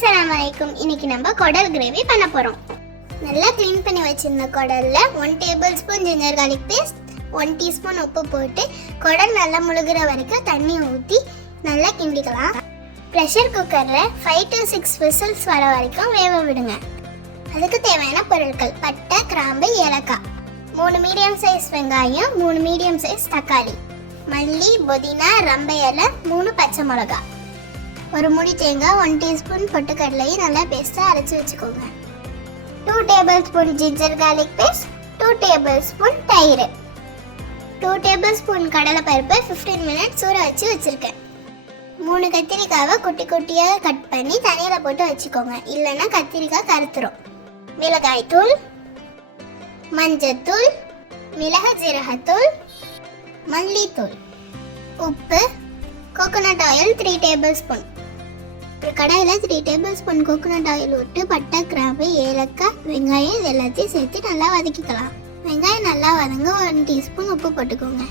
அஸ்ஸலாமு அலைக்கும். இன்னைக்கு நம்ம குடல் கிரேவி பண்ண போறோம். நல்லா க்ளீன் பண்ணி வச்சிருந்த குடல்ல 1 tablespoon ginger garlic paste, 1 teaspoon உப்பு போட்டு குடல் நல்லா முழுகிற வரைக்கும் தண்ணி ஊற்றி நல்லா கிண்டிக்கலாம். ப்ரெஷர் குக்கர்ல 5 to 6 விசில்ஸ் வர வரைக்கும் வேக விடுங்க. அதுக்கு தேவையான பொருட்கள்: பட்டை, கிராம்பு, ஏலக்காய், 3 மீடியம் சைஸ் வெங்காயம், 3 மீடியம் சைஸ் தக்காளி, மல்லி, புதினா, ரம்பை இலை, 3 பச்சை மிளகாய், ஒரு முடி தேங்காய், 1 டீஸ்பூன் பொட்டுக்கடலையும் நல்லா பேஸ்ட்டாக அரைச்சி வச்சுக்கோங்க. 2 tablespoon ginger garlic paste, 2 tablespoon தயிர், 2 டேபிள் ஸ்பூன் கடலைப்பருப்பு 15 மினிட்ஸ் ஊற வச்சு வச்சுருக்கேன். 3 கத்திரிக்காவை குட்டி குட்டியாக கட் பண்ணி தண்ணியில் போட்டு வச்சுக்கோங்க, இல்லைன்னா கத்திரிக்காய் கருத்துரும். மிளகாய் தூள், மஞ்சத்தூள், மிளகு ஜீரகத்தூள், மல்லித்தூள், உப்பு, கோகோனட் ஆயில் 3 டேபிள் ஸ்பூன். ஒரு கடாயில் 3 டேபிள் ஸ்பூன் கோகோனட் ஆயில் விட்டு பட்டை, கிராம்பு, ஏலக்காய், வெங்காயம் இது எல்லாத்தையும் சேர்த்து நல்லா வதக்கிக்கலாம். வெங்காயம் நல்லா வதங்க 1 டீஸ்பூன் உப்பு போட்டுக்கோங்க.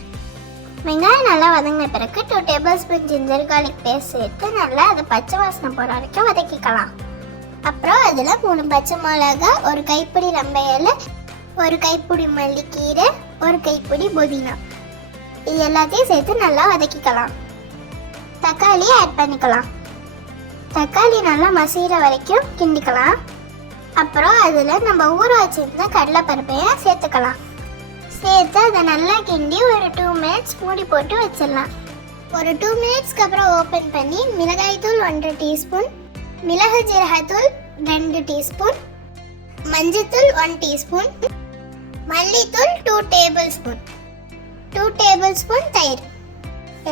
வெங்காயம் நல்லா வதங்கின பிறகு 2 tablespoon ginger garlic paste சேர்த்து நல்லா அதை பச்சை வாசனை போகிற வரைக்கும் வதக்கிக்கலாம். அப்புறம் அதில் 3 பச்சை மிளகா, ஒரு கைப்பிடி ரம்பை இலை, ஒரு கைப்பிடி மல்லிக்கீரை, ஒரு கைப்பிடி புதினா இது எல்லாத்தையும் சேர்த்து நல்லா வதக்கிக்கலாம். தக்காளி ஆட் பண்ணிக்கலாம். தக்காளி நல்லா மசிகிற வரைக்கும் கிண்டிக்கலாம். அப்புறம் அதில் நம்ம ஊற வச்சிருந்த கடலைப்பருப்பையும் சேர்த்துக்கலாம். சேர்த்து அதை நல்லா கிண்டி ஒரு 2 மினிட்ஸ் மூடி போட்டு வச்சிடலாம். ஒரு 2 மினிட்ஸ்க்கு அப்புறம் ஓப்பன் பண்ணி மிளகாய்த்தூள் 1 டீஸ்பூன், மிளகு ஜீரகத்தூள் 2 டீஸ்பூன், மஞ்சத்தூள் 1 டீஸ்பூன், மல்லித்தூள் 2 டேபிள் ஸ்பூன், 2 டேபிள் ஸ்பூன் தயிர்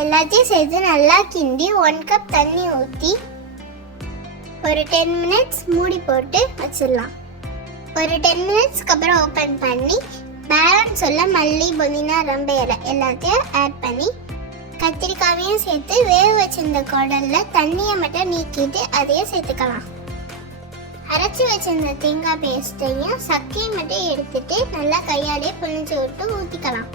எல்லாத்தையும் சேர்த்து நல்லா கிண்டி 1 கப் தண்ணி ஊற்றி ஒரு 10 மினிட்ஸ் மூடி போட்டு வச்சிடலாம். ஒரு 10 மினிட்ஸ்க்கு அப்புறம் ஓப்பன் பண்ணி பேலன்ஸ் உள்ள மல்லி, புதினா, ரம்பை இலை எல்லாத்தையும் ஆட் பண்ணி கத்திரிக்காயையும் சேர்த்து வேக வச்சிருந்த குடல்ல தண்ணியை மட்டும் நீக்கிட்டு அதையும் சேர்த்துக்கலாம். அரைச்சி வச்சிருந்த தேங்காய் பேஸ்ட்டையும் சக்கையை மட்டும் எடுத்துட்டு நல்லா கையாலே புழிஞ்சு விட்டு ஊற்றிக்கலாம்.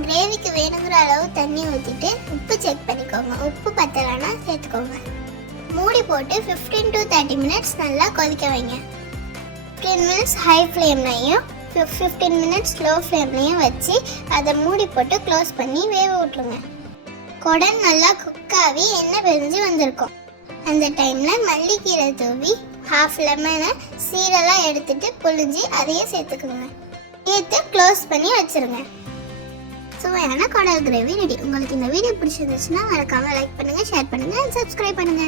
கிரேவிக்கு வேணுங்கிற அளவு தண்ணி ஊற்றிட்டு உப்பு செக் பண்ணிக்கோங்க. உப்பு பத்தலைன்னா சேர்த்துக்கோங்க. மூடி போட்டு 15 to 30 மினிட்ஸ் நல்லா கொதிக்க வைங்க. 15 மினிட்ஸ் ஹை ஃப்ளேம்லையும் 15 மினிட்ஸ் லோ ஃப்ளேம்லையும் வச்சு அதை மூடி போட்டு க்ளோஸ் பண்ணி வேக விட்ருங்க. குடல் நல்லா குக்காகி எண்ணெய் பிரிஞ்சு வந்திருக்கும். அந்த டைமில் மல்லிக்கீரை தூவி 1/2 லெமனை சீரெல்லாம் எடுத்துட்டு புழிஞ்சு அதையும் சேர்த்துக்குங்க. சேர்த்து க்ளோஸ் பண்ணி வச்சுருங்க. சுவையான குடல் கிரேவி ரெடி. உங்களுக்கு இந்த வீடியோ பிடிச்சிருந்துச்சுன்னா மறக்காம லைக் பண்ணுங்க, ஷேர் பண்ணுங்க, சப்ஸ்கிரைப் பண்ணுங்க.